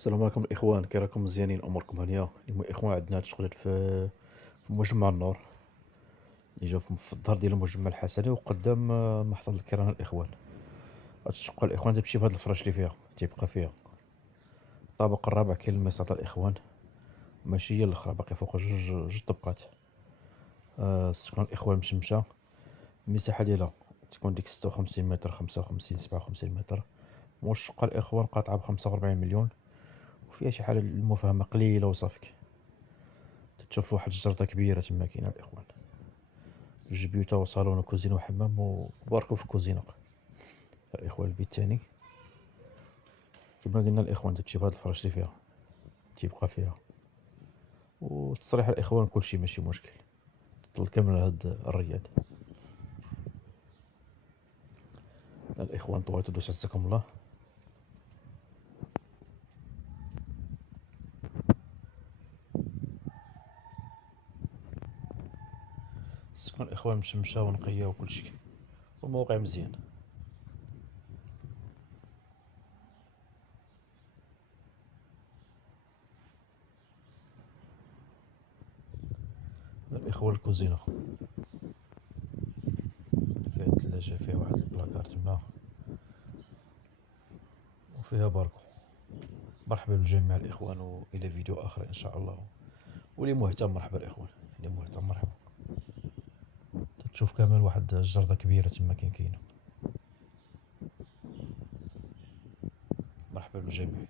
السلام عليكم الإخوان، كي راكم مزيانين؟ أموركم هانية؟ اليوم الإخوان عندنا هاد الشغلات في مجمع النور اللي جا في الظهر ديال المجمع الحسني وقدام محطة الكران الإخوان. هاد الشقة الإخوان تمشي بهاد الفراش اللي فيها، تيبقى فيها الطابق الرابع كاين المساطة الإخوان، ماشي هي الأخرى، باقي فوق جوج طبقات. السكان الإخوان مشمشة، المساحة ديالها تكون ديك 56 متر، 55 57 متر. والشقة الإخوان قاطعة ب45 مليون، وفيها شي حاجة المفاهمة قليلة وصافي. تشوف واحد الجردة كبيرة تما كاينة الإخوان، جوج بيوتا وصالون وكوزينة وحمام وباركو في الكوزينة. الإخوان البيت التاني كما قلنا الإخوان تمشي بهاد الفراش اللي فيها، تيبقى فيها. والتصريح الإخوان كلشي ماشي مشكل، تطل كامل هاد الرياد. الإخوان طويتو دوش عزكم الله. السكن الإخوان مشمشة ونقية وكلشي، والموقع مزيان. الإخوان الكوزينة فيها الثلاجة، فيها واحد البلاكار تما، وفيها باركو. مرحبا بالجميع الإخوان، وإلى فيديو آخر إن شاء الله. واللي مهتم مرحبا الإخوان، اللي مهتم مرحبا. تشوف كامل واحد الجردة كبيرة تما كاينة. مرحبا بالجميع.